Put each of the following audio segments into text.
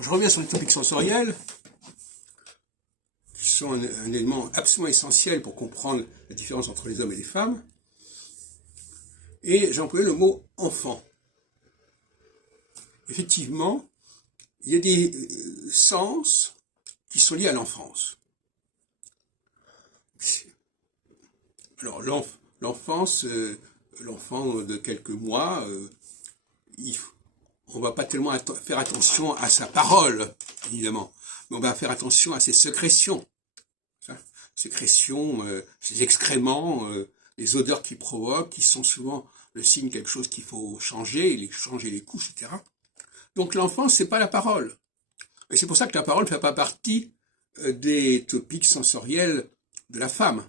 Je reviens sur les topiques sensoriels, qui sont un élément absolument essentiel pour comprendre la différence entre les hommes et les femmes. Et j'ai employé le mot « enfant ». Effectivement, il y a des sens qui sont liés à l'enfance. Alors, l'enfance, l'enfant de quelques mois, on va pas tellement faire attention à sa parole, évidemment, mais on va faire attention à ses sécrétions. Sécrétions, ses excréments, les odeurs qu'il provoque, qui sont souvent le signe de quelque chose qu'il faut changer les couches, etc. Donc l'enfance, c'est pas la parole. Et c'est pour ça que la parole ne fait pas partie des topiques sensoriels de la femme,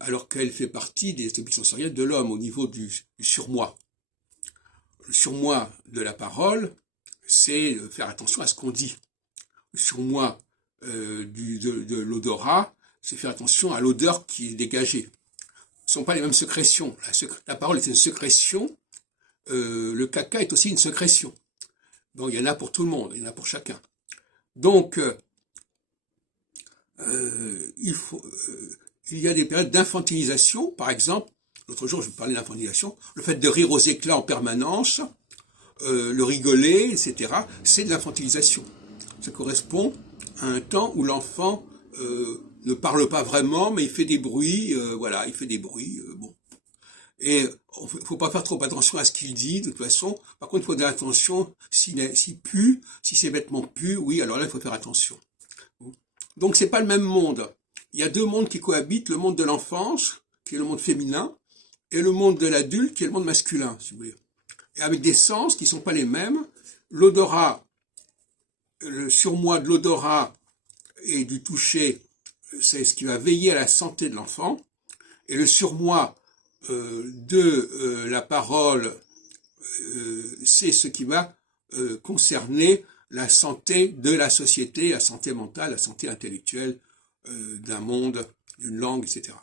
alors qu'elle fait partie des topiques sensoriels de l'homme au niveau du surmoi. Le surmoi de la parole, c'est faire attention à ce qu'on dit. Le surmoi de l'odorat, c'est faire attention à l'odeur qui est dégagée. Ce ne sont pas les mêmes sécrétions. La parole est une sécrétion, le caca est aussi une sécrétion. Donc il y en a pour tout le monde, il y en a pour chacun. Donc il y a des périodes d'infantilisation, par exemple. L'autre jour, je vous parlais d'infantilisation. Le fait de rire aux éclats en permanence, le rigoler, etc., c'est de l'infantilisation. Ça correspond à un temps où l'enfant ne parle pas vraiment, mais il fait des bruits, voilà, il fait des bruits, bon. Et il faut pas faire trop attention à ce qu'il dit, de toute façon. Par contre, il faut faire attention s'il pue, si ses vêtements puent, oui, alors là, il faut faire attention. Donc, c'est pas le même monde. Il y a deux mondes qui cohabitent, le monde de l'enfance, qui est le monde féminin, et le monde de l'adulte, qui est le monde masculin, si vous voulez. Et avec des sens qui sont pas les mêmes. L'odorat, le surmoi de l'odorat et du toucher, c'est ce qui va veiller à la santé de l'enfant. Et le surmoi de la parole, c'est ce qui va concerner la santé de la société, la santé mentale, la santé intellectuelle d'un monde, d'une langue, etc.